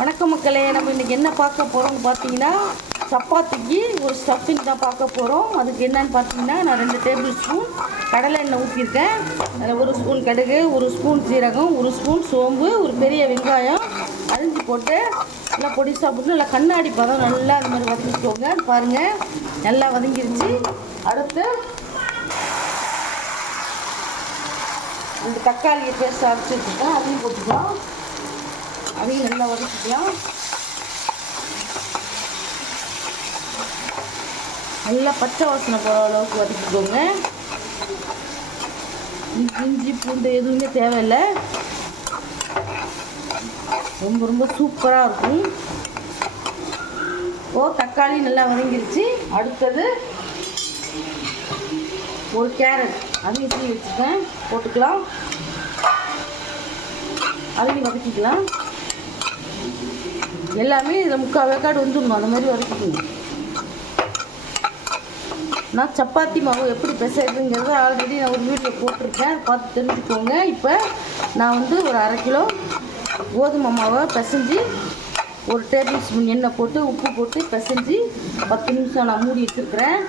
வணக்கம் மக்களே, நம்ம இன்றைக்கி என்ன பார்க்க போகிறோம்னு பார்த்தீங்கன்னா, சப்பாத்திக்கு ஒரு ஸ்டஃபிங் தான் பார்க்க போகிறோம். அதுக்கு என்னன்னு பார்த்தீங்கன்னா, நான் 2 டேபிள் ஸ்பூன் கடலை எண்ணெய் ஊற்றிருக்கேன். அதில் 1 ஸ்பூன் கடுகு, 1 ஸ்பூன் சீரகம், 1 ஸ்பூன் சோம்பு, ஒரு பெரிய வெங்காயம் அரிஞ்சு போட்டு நல்லா பொடிசாக போட்டு நல்லா கண்ணாடி பதம் நல்லா அது மாதிரி வதக்கிக்கோங்க. பாருங்கள், நல்லா வதங்கிருச்சு. அடுத்து அந்த தக்காளியை பேஸ்ட் அரைச்சி வச்சுருக்கேன், அதையும் போட்டுக்கலாம். அதையும் நல்லா வதக்கிக்கலாம். நல்லா பச்சை வாசனை போகிற அளவுக்கு வதக்கிக்கோங்க. இஞ்சி பூண்டு எதுவுமே தேவையில்லை. ரொம்ப ரொம்ப சூப்பராக இருக்கும். தக்காளி நல்லா வதங்கிருச்சு. அடுத்தது ஒரு கேரட் அதையும் சீவி வச்சுருக்கேன், போட்டுக்கலாம். அதையும் வதக்கிக்கலாம். எல்லாமே இதில் 3/4 வேக்காடு வந்துடணும், அந்த மாதிரி வதக்கிக்கணும். நான் சப்பாத்தி மாவு எப்படி பிசைறதுங்கிறத ஆல்ரெடி நான் ஒரு வீடியோ போட்டிருக்கேன், பார்த்து தெரிஞ்சுக்கோங்க. இப்போ நான் ஒரு 1/2 கிலோ கோதுமை மாவை பிசைஞ்சு 1 டேபிள் ஸ்பூன் எண்ணெய் போட்டு உப்பு போட்டு பிசைஞ்சு 10 நிமிஷம் நான் மூடி வச்சுருக்கிறேன்.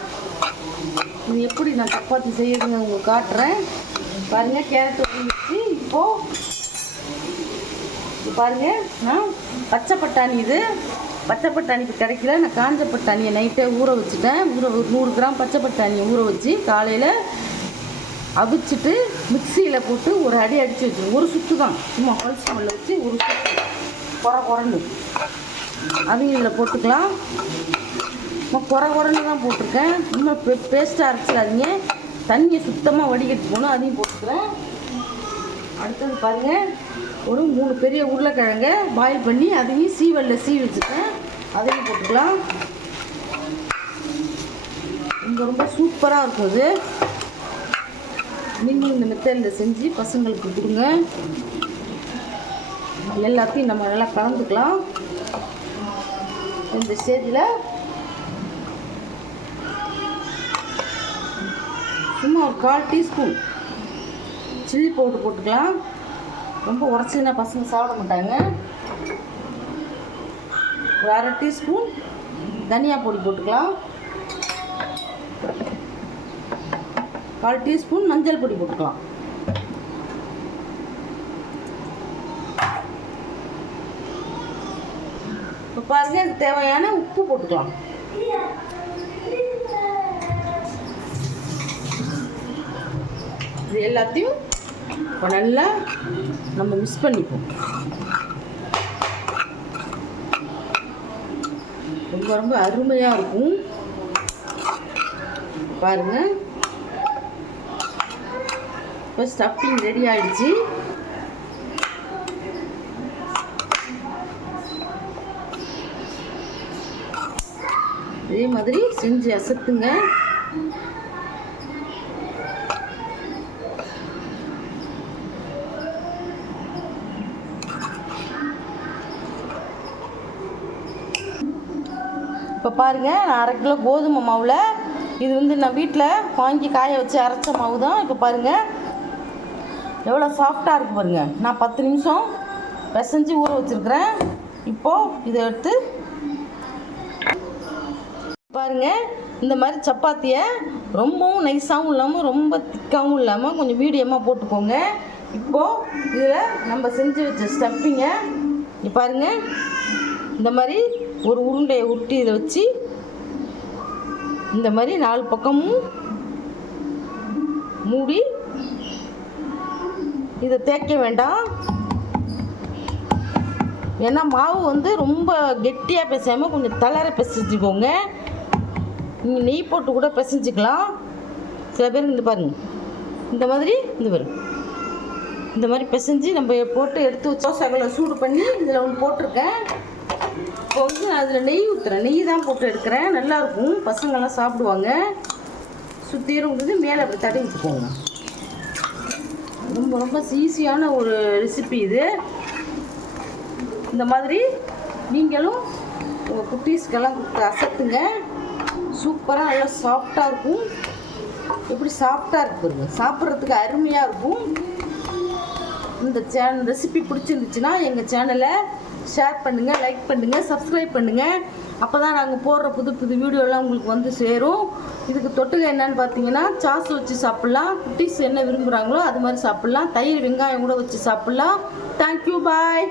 இது எப்படி நான் சப்பாத்தி செய்யறதுங்க உங்களுக்கு காட்டுறேன். பாருங்கள், கேரட் வச்சு இப்போது பாருங்கள், நான் பச்சை பட்டாணி, இது பச்சை பட்டாணிக்கு கிடைக்கல. நான் காஞ்ச பட்டாணியை நைட்டே ஊற வச்சுட்டேன். 100 கிராம் பச்சை பட்டாணியை ஊற வச்சு காலையில் அவிச்சிட்டு மிக்சியில் போட்டு ஒரு அடி அடித்து வச்சுருவேன். ஒரு சுற்று தான், சும்மா பல்ஸ் மல்ல வச்சு ஒரு சுற்று குறன்னு அதையும் இதில் போட்டுக்கலாம். குறன்னு தான் போட்டிருக்கேன். இன்னும் பேஸ்ட்டாக அரைச்சிடாதீங்க, தண்ணியை சுத்தமாக வடிகட்டி போகணும். அதையும் போட்டுக்கிறேன். அடுத்தது பாருங்கள், ஒரு 3 பெரிய உருளைக்கிழங்க பாயில் பண்ணி அதையும் சீவலில் சீவி வச்சுருக்கேன், அதையும் போட்டுக்கலாம். ரொம்ப ரொம்ப சூப்பராக இருக்கும். இது நீங்களும் இந்த மெத்தடில் செஞ்சு பசங்களுக்கு கொடுங்க. எல்லாத்தையும் நம்ம நல்லா கலந்துக்கலாம். இந்த ஸ்டேஜில் சும்மா ஒரு 1/4 டீஸ்பூன் சில்லி பவுடர் போட்டுக்கலாம். ரொம்ப உடச்சினா பசங்க சாப்பிட மாட்டாங்க. ஒரு 1/2 டீஸ்பூன் தனியா பொடி போட்டுக்கலாம். 1/4 டீஸ்பூன் மஞ்சள் பொடி போட்டுக்கலாம். இப்போ பாருங்க, அதுக்கு தேவையான உப்பு போட்டுக்கலாம். இது எல்லாத்தையும் இப்போ நல்லா நம்ம மிக்ஸ் பண்ணிப்போம். ரொம்ப ரொம்ப அருமையாக இருக்கும். பாருங்கள், இப்போ ஸ்டஃபிங் ரெடி ஆகிடுச்சு. இதே மாதிரி செஞ்சு அசத்துங்க. இப்போ பாருங்கள், நான் 1/2 கிலோ கோதுமை மாவில் இது நான் வீட்டில் வாங்கி காய வச்சு அரைச்ச மாவு தான். இப்போ பாருங்கள் எவ்வளோ சாஃப்டாக இருக்குது பாருங்கள். நான் 10 நிமிஷம் பிசைஞ்சு ஊற வச்சுருக்கிறேன். இப்போது இதை எடுத்து பாருங்கள், இந்த மாதிரி சப்பாத்தியை ரொம்பவும் நைஸாகவும் இல்லாமல் ரொம்ப திக்காகவும் இல்லாமல் கொஞ்சம் மீடியமாக போட்டுக்கோங்க. இப்போது இதில் நம்ம செஞ்சு வச்ச ஸ்டஃபிங்கை பாருங்கள், இந்த மாதிரி ஒரு உருண்டையை உருட்டி இதை வச்சு இந்த மாதிரி 4 பக்கமும் மூடி இதை தேய்க்க வேண்டாம். ஏன்னா மாவு ரொம்ப கெட்டியாக பிசையாமல் கொஞ்சம் தளர பிசைஞ்சிக்கோங்க. நீங்கள் நெய் போட்டு கூட பிசைஞ்சிக்கலாம். சில பேர் பாருங்கள், இந்த மாதிரி இந்த மாதிரி பிசைஞ்சு நம்ம போட்டு எடுத்து வச்சோம். சகல சூடு பண்ணி இதில் ஒன்று போட்டிருக்கேன். இப்போ அதில் நெய் ஊற்றுறேன். நெய் தான் போட்டு எடுக்கிறேன். நல்லாயிருக்கும், பசங்கள்லாம் சாப்பிடுவாங்க. சுற்றிரும் மேலே அப்படி தடவி விட்டுக்கோங்க. ரொம்ப ரொம்ப ஈஸியான ஒரு ரெசிபி இது. இந்த மாதிரி நீங்களும் உங்கள் குட்டீஸ்க்கெல்லாம் கொடுத்து அசத்துங்க. சூப்பராக நல்லா சாஃப்டாக இருக்கும். எப்படி சாஃப்டாக இருக்கு பாருங்க, சாப்பிட்றதுக்கு அருமையாக இருக்கும். இந்த ரெசிபி பிடிச்சிருந்துச்சுன்னா எங்கள் சேனலை ஷேர் பண்ணுங்கள், லைக் பண்ணுங்கள், சப்ஸ்கிரைப் பண்ணுங்கள். அப்போ தான் நாங்கள் போடுற புது புது வீடியோலாம் உங்களுக்கு வந்து சேரும். இதுக்கு தொட்டுக்க என்னன்னு பார்த்தீங்கன்னா சாஸ் வச்சு சாப்பிட்லாம். குட்டீஸ் என்ன விரும்புகிறாங்களோ அது மாதிரி சாப்பிட்லாம். தயிர் வெங்காயம் கூட வச்சு சாப்பிட்லாம். தேங்க்யூ, பாய்.